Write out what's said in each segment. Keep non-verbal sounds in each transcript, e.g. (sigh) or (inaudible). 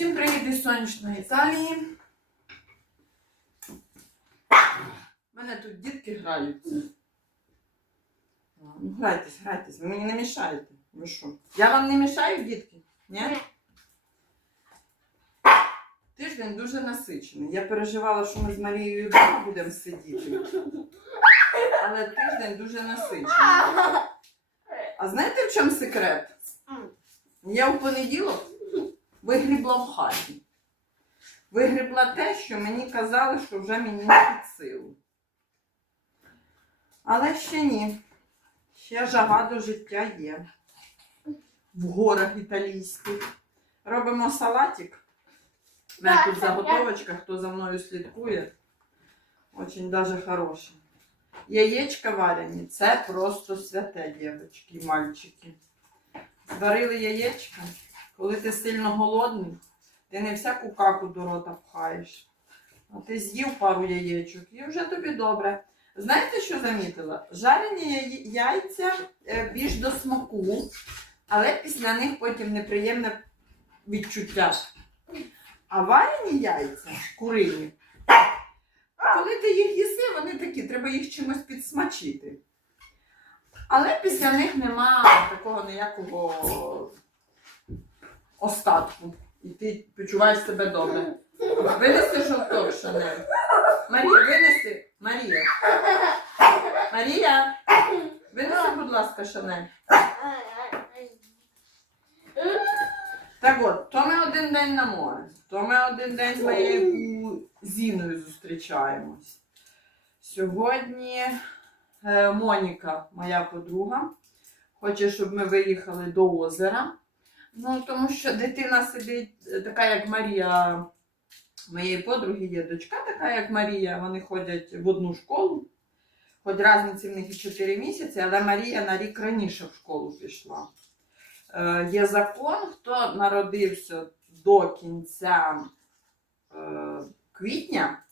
Всім привіт із сонячної Італії. У мене тут дітки граються. Ну, грайтесь, грайтесь, ви мені не мішаєте. Ви що? Я вам не мішаю, дітки? Ні? Тиждень дуже насичений. Я переживала, що ми з Марією вдома будемо сидіти. Але тиждень дуже насичений. А знаєте, в чому секрет? Я в понеділок вигрібла в хаті. Вигрібла те, що мені казали, що вже мені не під силу. Але ще ні. Ще жага до життя є. В горах італійських. Робимо салатик. У мене тут заготовочка, хто за мною слідкує. Очень даже хороша. Яєчка варені. Це просто святе, дівчатки і мальчики. Зварили яєчка. Коли ти сильно голодний, ти не всяку каку до рота пхаєш. А ти з'їв пару яєчок і вже тобі добре. Знаєте, що замітила? Жарені яйця е, більш до смаку, але після них потім неприємне відчуття. А варені яйця, курині, коли ти їх їси, вони такі, треба їх чимось підсмачити. Але після них нема такого ніякого остатку. І ти почуваєш себе добре. Винеси жовток, Шанель. Марія, винеси. Марія. Марія, винеси, будь ласка, Шанель. Так от, то ми один день на море, то ми один день з моєю Зіною зустрічаємось. Сьогодні е, Моніка, моя подруга, хоче, щоб ми виїхали до озера. Ну, тому що дитина сидить, е, така як Марія, моєї подруги є дочка, така як Марія. Вони ходять в одну школу. Хоч різниці в них і 4 місяці, але Марія на рік раніше в школу пішла. Е, є закон, хто народився до кінця е, квітня,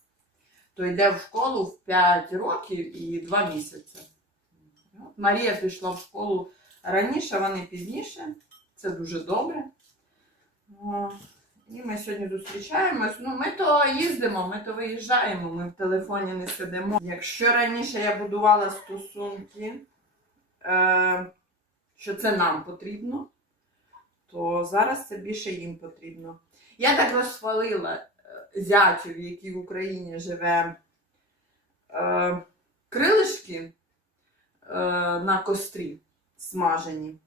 то йде в школу в 5 років і 2 місяці. Марія пішла в школу раніше, вони пізніше. Це дуже добре. І ми сьогодні зустрічаємось. Ну, ми то їздимо, ми то виїжджаємо, ми в телефоні не сидимо. Якщо раніше я будувала стосунки, е, що це нам потрібно, то зараз це більше їм потрібно. Я так розхвалила е, зятів, який в Україні живе, е, крилишки на кострі смажені.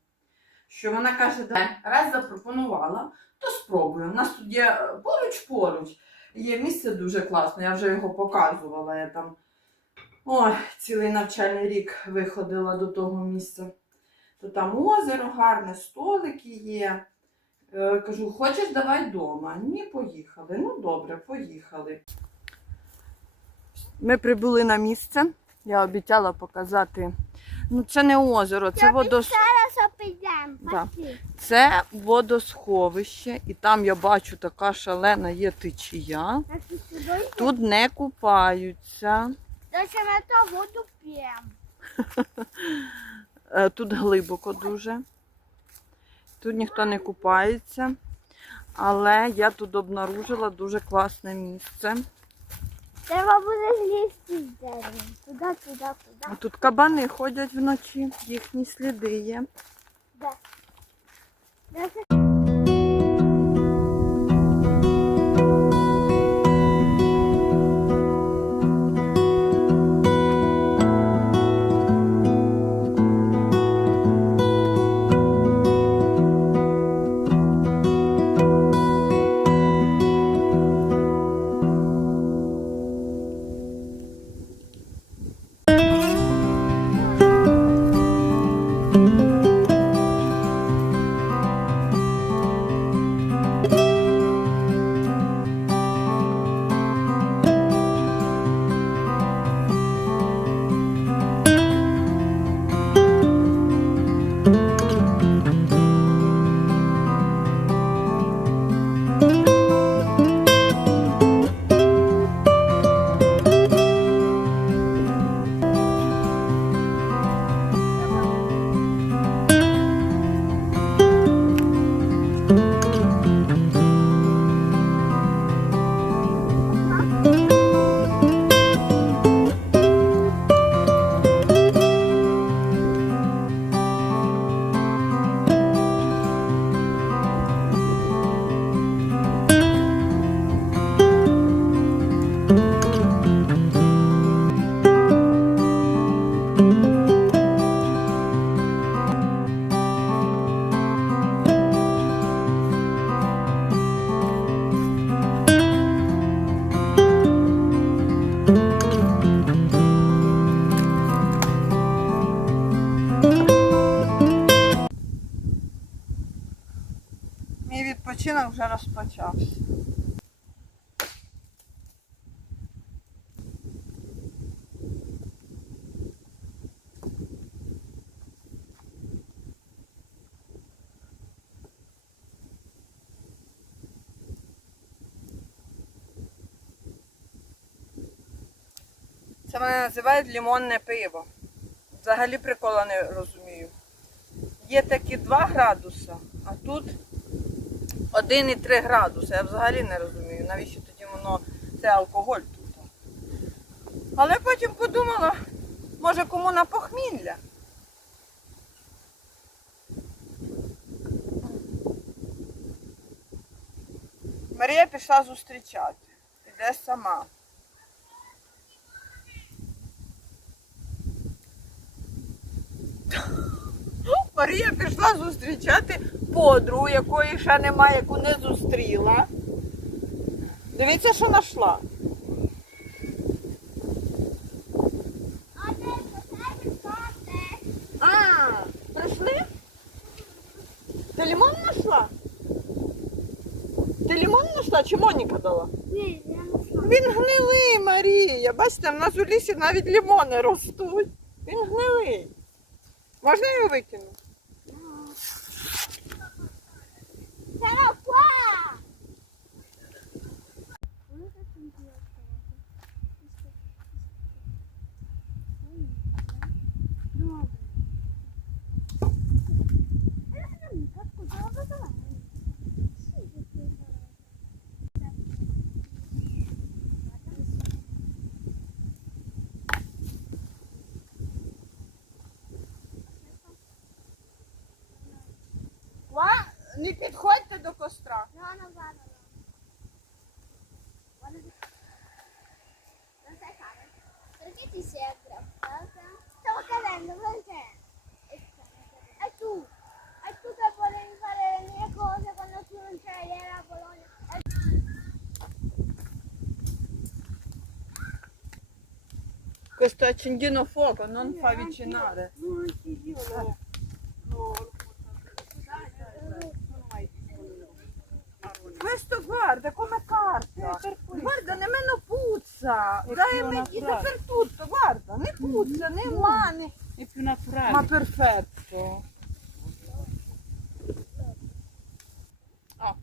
Що вона каже, да, раз запропонувала, то спробую. У нас тут є е, поруч-поруч. Є місце дуже класне, я вже його показувала. Я там ой, цілий навчальний рік виходила до того місця. То там озеро гарне, столики є. Е, кажу, хочеш, давай вдома. Ні, поїхали. Ну добре, поїхали. Ми прибули на місце. Я обіцяла показати. Ну, це не озеро, це водос... Да. Це водосховище, і там я бачу така шалена є течія. Тут не купаються. Воду п'ємо. Е, Тут глибоко дуже. Тут ніхто не купається. Але я тут обнаружила дуже класне місце. Треба буде злізти з дерева. Туди, туди, А. Тут кабани ходять вночі, їхні сліди є. 没事 відпочинок вже розпочався. Це мене називають лимонне пиво. Взагалі прикола не розумію. Є такі 2 градуси, а тут 1,3 градуси. Я взагалі не розумію, навіщо тоді воно це алкоголь тут. Але потім подумала, може кому на похмілля. Марія пішла зустрічати. Іде сама. Марія пішла зустрічати подругу, якої ще немає, яку не зустріла. Дивіться, що знайшла. А, прийшли? Ти лимон знайшла? Ти лимон знайшла чи Моніка дала? Ні, я знаю. Він гнилий, Марія. Бачите, в нас у лісі навіть лимони ростуть. Він гнилий. Можна його викинути? Не підходьте до костра. Rana, rana, rana. Olha aqui. Não sai cara. Por que te chega? Stavo cadendo, non c'è. E tu? E tu che volevi fare le mie cose quando tu non c'eri, era a Bologna. E Questo accendino fuoco, non fa avvicinare. Questo guarda come carta. Guarda, nemmeno puzza. È Dai, naturale. dappertutto, guarda, né puzza né mani. È più naturale. Ma perfetto. Ok.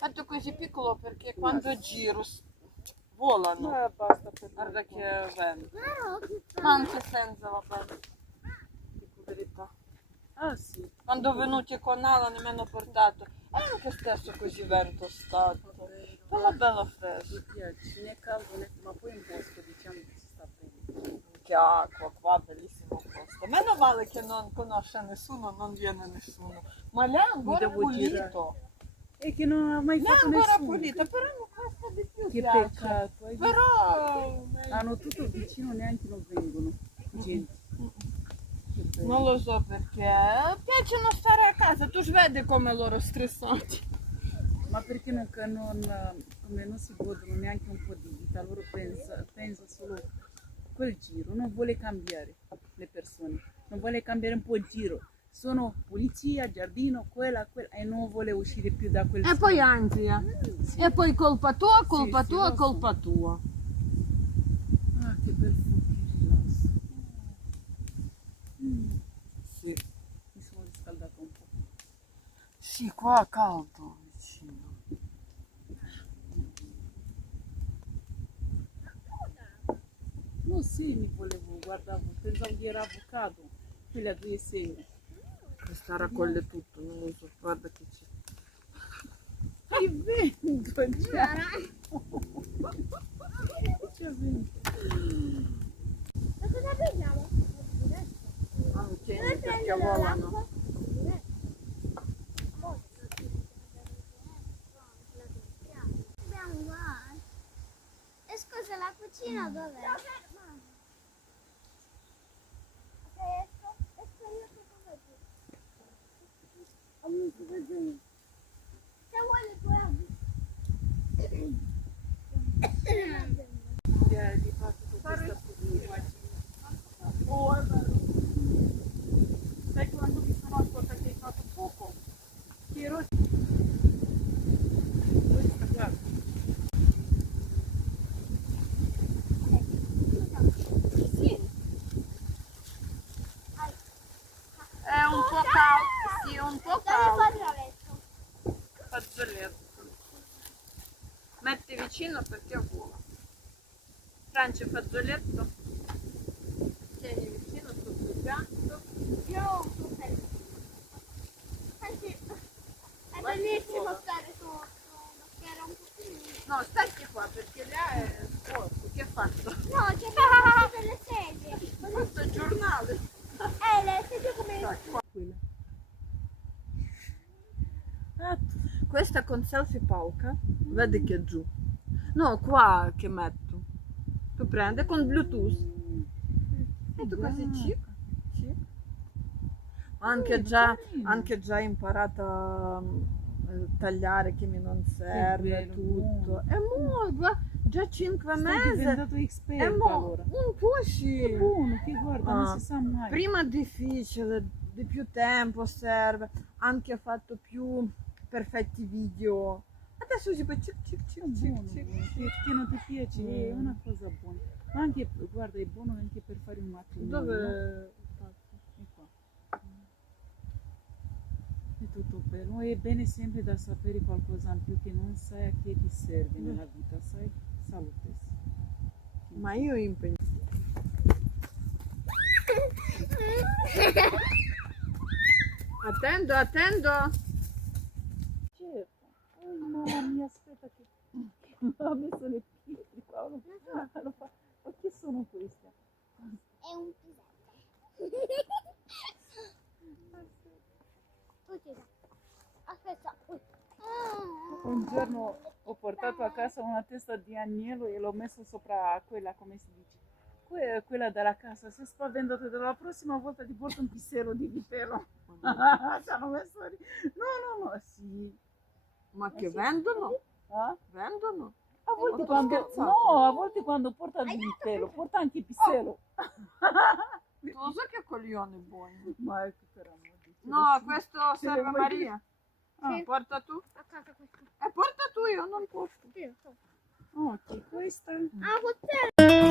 Tanto così piccolo perché quando giro s- volano. Eh, basta per Guarda che vento. Ma anche senza va bene. Ah sì. Quando venuti con Ala nemmeno portato. E anche stesso così vento stato. Però bello fresco. Mi piace, né caldo né... Ma poi in posto diciamo che si sta bene. Che acqua qua, bellissimo posto. Meno male che non conosce nessuno, non viene nessuno. Ma lei è ancora pulito. E che non ha mai Lei è ancora nessuno. pulito, però mi costa di più. Che piace. peccato. Però Hanno tutto vicino, neanche non vengono. Gente. Non lo so perché. Piacciono stare a casa, tu vedi come loro stressati. Ma perché non, non, eh, come non si godono neanche un po' di vita, loro pensa, pensa solo quel giro, non vuole cambiare le persone, non vuole cambiare un po' il giro. Sono pulizia, giardino, quella, quella e non vuole uscire più da quel E poi ansia. Sì. E poi colpa tua, colpa Sì, sì, tua, so. colpa tua. Ah, che bel fuoco, che rilasso. Mm, Sì. mi sono riscaldata un po'. Sì, qua è caldo vicino. No, sì, mi volevo, guardavo, pensavo che era avocado, quella due semi. Questa raccoglie tutto, non lo so, guarda che c'è. Hai vento, già. Allora, C'è vento. ma cosa prendiamo? Non mancini perché volano. E scusa, la cucina dov'è? Metti vicino perché vola. Franci fazzoletto. Tieni vicino sotto il piatto. Io ho un coltello. Anzi, è bellissimo stare sotto, era un pochino... No, stai qua perché là è sporco. Che hai fatto? No, c'è abbiamo delle sedie. Questo è il giornale. Eh, le sedie come... Dai, qua. Ah, Questa con selfie pauca, vedi che è giù. No, qua che metto. Tu prendi con Bluetooth. E tu così cic, cic. Anche già, anche già imparata a mm, tagliare che mi non serve, bello, tutto. È molto, guarda, già 5 Stai mesi. È esperto mo- allora. un po' sì. Buono, che guarda, Ah. non si sa mai. Prima difficile, di più tempo serve, anche fatto più perfetti video. Adesso si può cic cic cic cic. Perché non ti piace, è Mm. una cosa buona. Ma anche, guarda, è buono anche per fare un matrimonio. no? Dove? È qua. È tutto bello. È bene sempre da sapere qualcosa in più che non sai a che ti serve nella vita, sai? Salute. Ma io impegno. (laughs) Attendo, attendo. Mamma mia, aspetta che... (laughs) Ho messo le pietre qua. Lo fa- Ma che sono queste? È un pisello. Aspetta. Ah. Un giorno ho portato a casa una testa di agnello e l'ho messo sopra quella, come si dice, que- quella della casa. Si è spaventato dalla prossima volta ti porto un pisello di vitello. (laughs) Ci hanno messo lì. No, no, no, sì. Ma che vendono? Ah? Vendono? A volte Ho quando, no, a volte quando porta il vitello, porta anche il pisello. Tu (laughs) lo sai che coglioni buoni? Ma è Dio. No, questo serve a Maria. Ah. Porta tu. A casa questo. E porta tu, io non posso. Io so. Ok, questa. Ah, questo